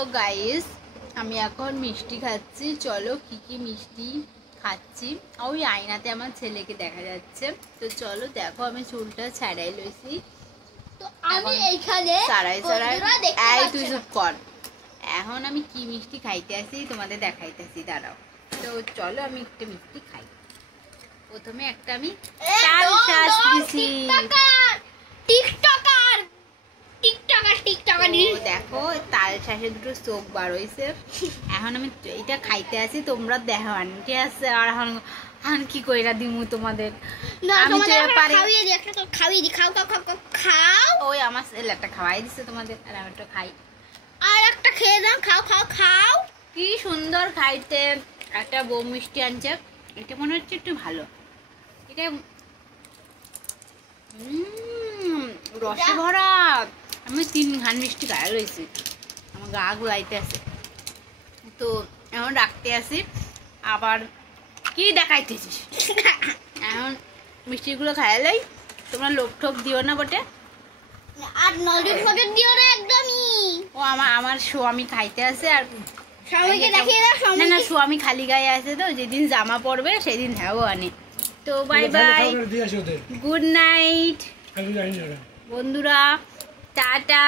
তো গাইস আমি এখন মিষ্টি খাচ্ছি। চলো কি কি মিষ্টি খাচ্ছি। ওই আয়নাতে আমার ছেলেকে দেখা যাচ্ছে। তো চলো দেখো আমি চুলটা ছাড়াই লইছি। তো আমি এইখানে এই তুই চুপ কর। এখন আমি কি মিষ্টি খাইতে আসি তোমাদের দেখাইতেছি, দাঁড়াও। তো চলো আমি একটা মিষ্টি খাই। প্রথমে একটা আমি তালশাঁস দিছি। দেখো তালশাঁসের দুটো চোখ বার হইছে। এখন আমি এটা খাইতে আসি, তোমরা দেখো আনটি আছে। আর এখন কি কইরা দিমু তোমাদের। আমি তো পারি খাও। ওই আমার ছেলে একটা খাওয়াই দিছে তোমাদের, আর আমি একটা খাই। আর একটা খেয়ে দাও, খাও খাও খাও। কি সুন্দর খাইতে। একটা বউ মিষ্টি আনছে, এটা মনে হচ্ছে একটু ভালো। এটা রসে ভরা। আমি 3 ঘান মিষ্টি খাওয়া লইছি, আমার গা গুলাইতে আছে। তো এখন রাখতে আসি। আবার কি দেখাইতেছিস? এখন মিষ্টিগুলো খাইলাই। তোমরা লোক ঠোক দিও না বটে। আর নজর ফজর দিও না একদমই। ও আমার স্বামী খাইতে আছে। আর স্বামীকে দেখিয়ে দাও। না স্বামী খালি গায়ে আছে, তো যেদিন জামা পরবে সেদিন হ্যাঁ আনে। তো বাই বাই, গুড নাইট বন্ধুরা, টাটা।